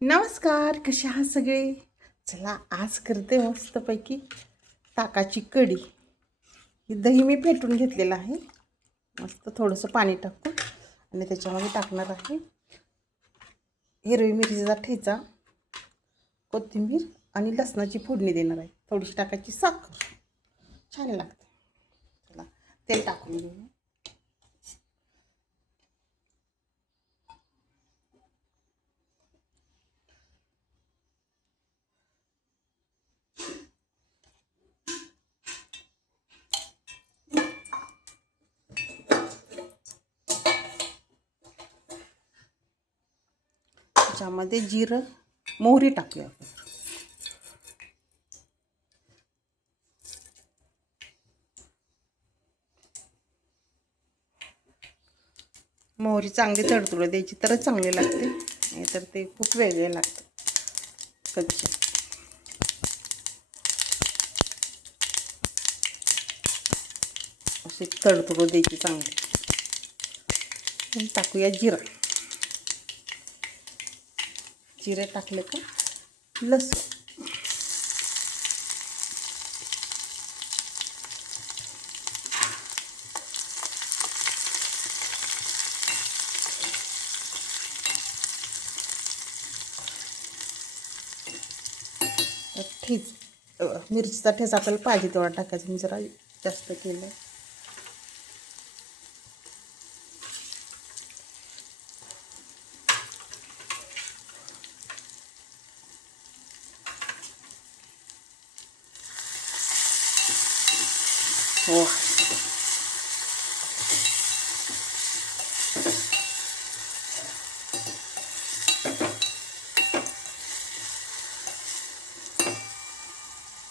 नमस्कार कसे आहात सगळे? चला आज करते मस्तपैकी ताकाची कढी. ही दही मी फेटून घेतलेलं आहे. मस्त थोडंसं पाणी टाकतो आणि त्याच्यामध्ये टाकणार आहे हिरवी मिरचीचा ठेचा कोथिंबीर आणि लसणाची फोडणी देणार आहे. थोडीशी टाकायची साखर. छान लागते. चला तेल टाकून घेऊया. त्याच्यामध्ये जिरं मोहरी टाकूया आपण. मोहरी चांगली तडतुडं द्यायची तरच चांगली लागते. नाहीतर ते खूप वेगळे लागते कच्चे. असे तडतुडं द्यायची चांगली. टाकूया जिरा. जिरे टाकले का लसूण. ठेच मिरचीचा ठेच आपल्याला पाहिजे तेवढा टाकायचा. मी जरा जास्त केलं. हो.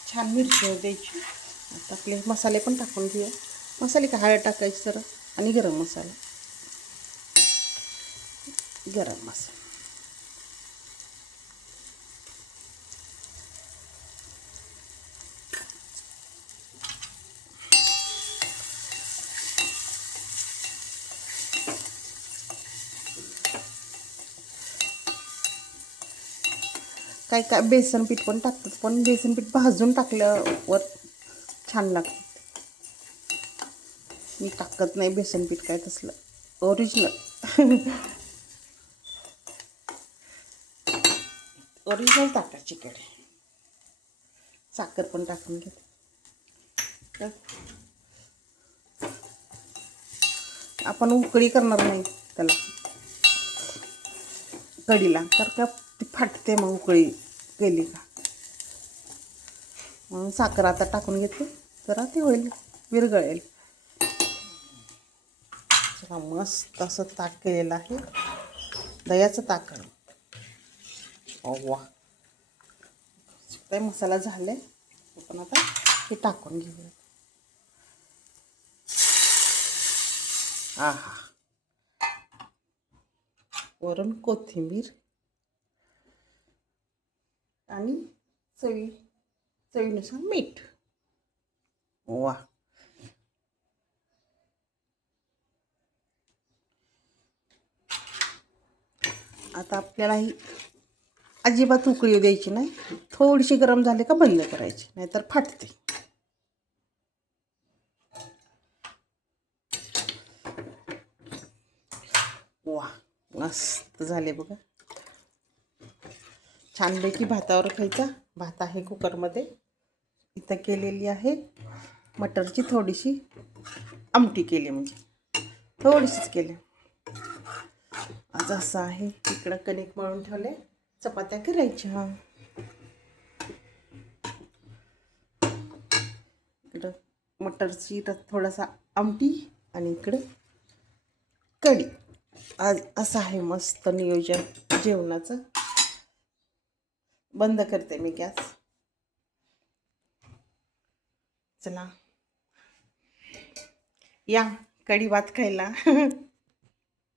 छान मिरची द्यायची. आता आपले मसाले पण टाकून घेऊया. मसाले का हळद टाकायची तर आणि गरम मसाला. गरम मसाला. काय काय बेसन पीठ पण टाकतात पण बेसन पीठ भाजून टाकल्यावर छान लागतं. मी टाकत नाही बेसन पीठ काय तसलं. ओरिजिनल ओरिजिनल टाकायची कढी साखर पण टाकून घेते. तर आपण उकळी करणार नाही त्याला. कढीला. तर का ती फाटते मग उकळी गेली का? म्हणून साखर आता टाकून घेते. जरा ती होईल विरगळेल मस्त असं ताक केलेलं आहे. दह्याचं ताक आहे. वा. ते मसाला झाले आपण आता हे टाकून घेऊया. आहा. वरून कोथिंबीर आणि चवी चवीनुसार मीठ. वा. आता आपल्याला ही अजिबात उकळी द्यायची नाही. थोडीशी गरम झाली का बंद करायची नाहीतर फाटते. वा मस्त झाले बघा. छानपैकी भातावर खायचा. भात आहे कुकरमध्ये. इथं केलेली आहे. मटरची थोडीशी आमटी केली म्हणजे. थोडीशीच केली. आज असं आहे. इकडं कणिक मळून ठेवले. चपात्या करायच्या. इकडं मटरची र- थोडासा आमटी आणि इकडं कढी. आज असं आहे मस्त नियोजन जेवणाचं. बंद करते मी गॅस. चला. या कढी भात खायला.